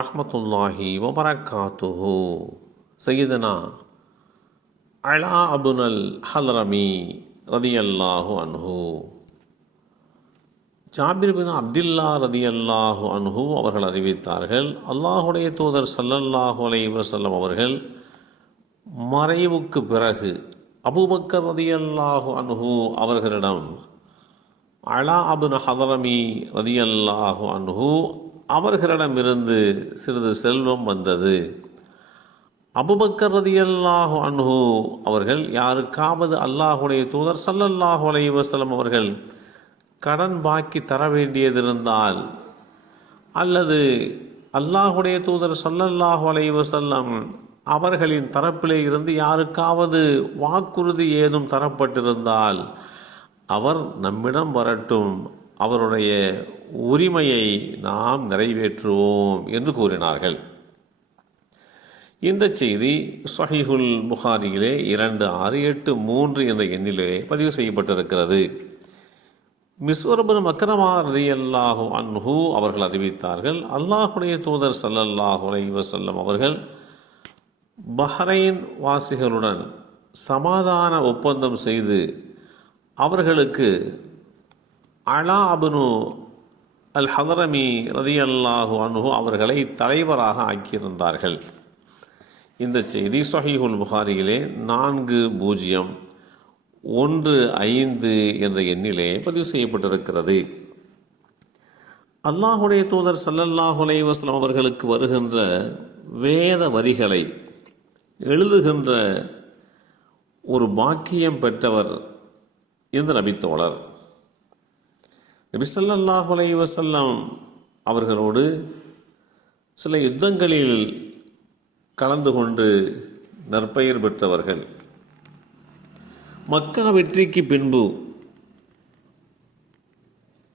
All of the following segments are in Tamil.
ரஹ்மத்துல்லாஹி வபரகாத்துஹு. சையதுனா அலா அபுனல் ஹலரமி ரதியல்லாஹு அன்ஹு. ஜாபிர் பின் அப்துல்லா ரதியல்லாஹு அன்ஹு அவர்கள் அறிவித்தார்கள், அல்லாஹுடைய தூதர் ஸல்லல்லாஹு அலைஹி வஸல்லம் அவர்கள் மறைவுக்கு பிறகு அபூபக்கர் ரதியல்லாஹு அன்ஹு அவர்களிடம் அலா அபுன் ஹலரமி ரதியல்லாஹு அன்ஹு அவர்களிடமிருந்து சிறிது செல்வம் வந்தது. அபூபக்கர் ரதியல்லாஹு அன்ஹு அவர்கள் யாருக்காவது அல்லாஹுடைய தூதர் ஸல்லல்லாஹு அலைஹி வஸல்லம் அவர்கள் கடன் பாக்கி தர வேண்டியதிருந்தால், அல்லது அல்லாஹுடைய தூதர் ஸல்லல்லாஹு அலைஹி வஸல்லம் அவர்களின் தரப்பிலே இருந்து யாருக்காவது வாக்குறுதி ஏதும் தரப்பட்டிருந்தால் அவர் நம்மிடம் வரட்டும், அவருடைய உரிமையை நாம் நிறைவேற்றுவோம் என்று கூறினார்கள். இந்த செய்தி ஸஹீஹுல் புகாரியிலே 2683 என்ற எண்ணிலே பதிவு செய்யப்பட்டிருக்கிறது. மிஸ்வர் பின் மக்ரமா ரலியல்லாஹு அன்ஹு அவர்கள் அறிவித்தார்கள், அல்லாஹுடைய தூதர் ஸல்லல்லாஹு அலைஹி வஸல்லம் அவர்கள் பஹ்ரைன் வாசிகளுடன் சமாதான ஒப்பந்தம் செய்து அவர்களுக்கு அலா அபுனு அல் ஹலரமி ரதியல்லாஹு அன்ஹு அவர்களை தலைவராக ஆக்கியிருந்தார்கள். இந்த செய்தி ஸஹீஹுல் புகாரியிலே 4015 என்ற எண்ணிலே பதிவு செய்யப்பட்டிருக்கிறது. அல்லாஹுடைய தூதர் ஸல்லல்லாஹு அலைஹி வஸல்லம் அவர்களுக்கு வருகின்ற வேத வரிகளை எழுதுகின்ற ஒரு பாக்கியம் பெற்றவர் இந்த நபித்தோழர். நபி ஸல்லல்லாஹு அலைஹி வஸல்லம் அவர்களோடு சில யுத்தங்களில் கலந்து கொண்டு நற்பெயர் பெற்றவர்கள். மக்கா வெற்றிக்கு பின்பு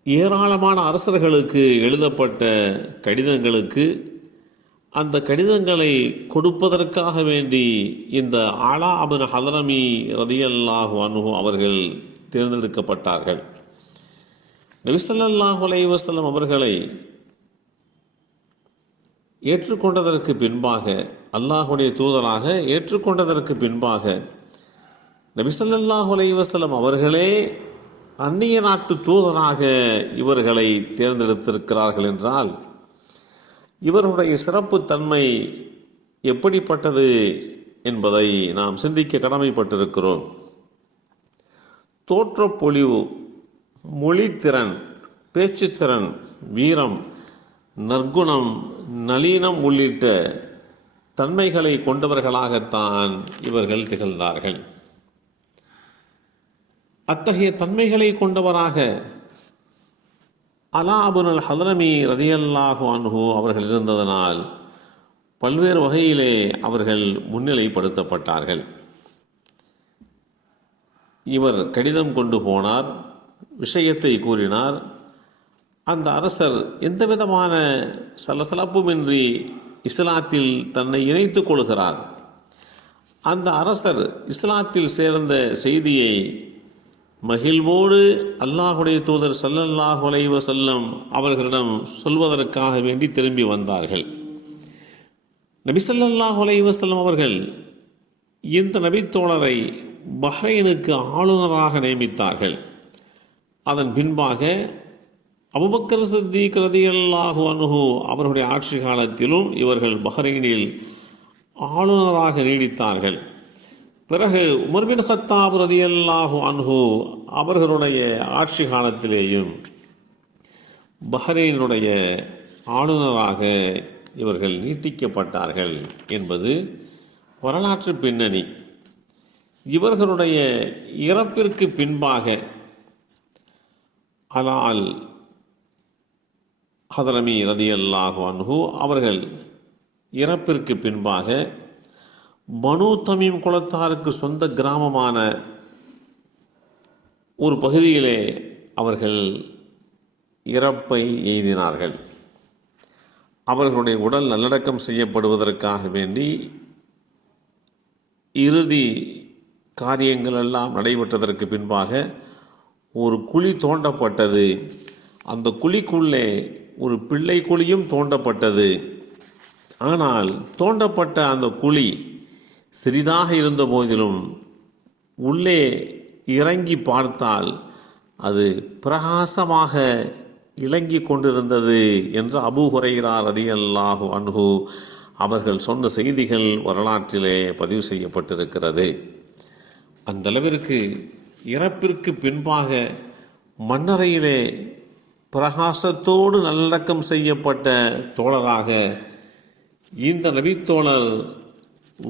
ஏராளமான அரசர்களுக்கு எழுதப்பட்ட கடிதங்களுக்கு அந்த கடிதங்களை கொடுப்பதற்காக வேண்டி இந்த அலா அபுன் ஹலரமி ரதியல்லாஹு அன்ஹு அவர்கள் தேர்ந்தெடுக்கப்பட்டார்கள். நபி ஸல்லல்லாஹு அலைஹி வஸல்லம் அவர்களை ஏற்றுக்கொண்டதற்கு பின்பாக, அல்லாஹுடைய தூதராக ஏற்றுக்கொண்டதற்கு பின்பாக நபி ஸல்லல்லாஹு அலைஹி வஸல்லம் அவர்களே அந்நிய நாட்டு தூதராக இவர்களை தேர்ந்தெடுத்திருக்கிறார்கள் என்றால் இவர்களுடைய சிறப்பு தன்மை எப்படிப்பட்டது என்பதை நாம் சிந்திக்க கடமைப்பட்டிருக்கிறோம். தோற்றப்பொழிவு, மொழித்திறன், பேச்சுத்திறன், வீரம், நற்குணம், நளினம் உள்ளிட்ட தன்மைகளை கொண்டவர்களாகத்தான் இவர்கள் திகழ்ந்தார்கள். அத்தகைய தன்மைகளை கொண்டவராக அலா அபுனல் ஹலரமி ரதியல்லாஹு அன்ஹு அவர்கள் இருந்ததனால் பல்வேறு வகையிலே அவர்கள் முன்னிலைப்படுத்தப்பட்டார்கள். இவர் கடிதம் கொண்டு போனார், விஷயத்தை கூறினார். அந்த அரசர் எந்த விதமான சலசலப்புமின்றி இஸ்லாத்தில் தன்னை இணைத்துக் கொள்கிறார். அந்த அரசர் இஸ்லாத்தில் சேர்ந்த செய்தியை மகிழ்வோடு அல்லாஹுடைய தூதர் ஸல்லல்லாஹு அலைஹி வஸல்லம் அவர்களிடம் சொல்வதற்காக வேண்டி திரும்பி வந்தார்கள். நபி ஸல்லல்லாஹு அலைஹி வஸல்லம் அவர்கள் இந்த நபித்தோழரை பஹ்ரைனுக்கு ஆளுநராக நியமித்தார்கள். அதன் பின்பாக அபூபக்கர் சித்தீக் ரலியல்லாஹு அன்ஹு அவர்களுடைய ஆட்சி காலத்திலும் இவர்கள் பஹ்ரைனில் ஆளுநராக நீடித்தார்கள். பிறகு உமர் பின் கத்தாப் ரலியல்லாஹு அன்ஹு அவர்களுடைய ஆட்சி காலத்திலேயும் பஹ்ரைனுடைய ஆளுநராக இவர்கள் நீட்டிக்கப்பட்டார்கள் என்பது வரலாற்று பின்னணி. இவர்களுடைய இறப்பிற்கு பின்பாக அலா அல் ஹதரமி ரலியல்லாஹு அன்ஹு அவர்கள் இறப்பிற்கு பின்பாக பனு தமீம் குலத்தாருக்கு சொந்த கிராமமான ஒரு பகுதியிலே அவர்கள் இறப்பை எய்தினார்கள். அவர்களுடைய உடல் நல்லடக்கம் செய்யப்படுவதற்காக வேண்டி இறுதி காரியங்கள் எல்லாம் நடைபெற்றதற்கு பின்பாக ஒரு குழி தோண்டப்பட்டது. அந்த குழிக்குள்ளே ஒரு பிள்ளை குழியும் தோண்டப்பட்டது. ஆனால் தோண்டப்பட்ட அந்த குழி சிறிதாக இருந்த போதிலும் உள்ளே இறங்கி பார்த்தால் அது பிரகாசமாக இலங்கி கொண்டிருந்தது என்று அபூ ஹுரைரா ரலியல்லாஹு அன்ஹு அவர்கள் சொன்ன செய்திகள் வரலாற்றிலே பதிவு செய்யப்பட்டிருக்கிறது. அந்தளவிற்கு இறப்பிற்கு பின்பாக மண்ணறையிலே பிரகாசத்தோடு நல்லடக்கம் செய்யப்பட்ட தோழராக இந்த நபித்தோழர்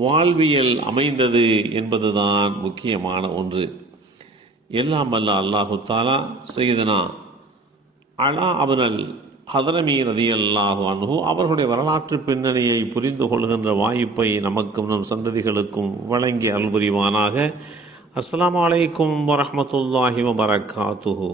வாழ்வியல் அமைந்தது என்பதுதான் முக்கியமான ஒன்று. எல்லாம் வல்ல அல்லாஹு தஆலா சய்யிதுனா அலா அப்னல் ஹதரமி ரலியல்லாஹு அன்ஹு அவர்களுடைய வரலாற்று பின்னணியை புரிந்து கொள்கின்ற வாய்ப்பை நமக்கும் நம் சந்ததிகளுக்கும் வழங்கி அருள் புரிவானாக. அஸ்ஸலாமு அலைக்கும் வரஹ்மத்துல்லாஹி வபரகாத்துஹு.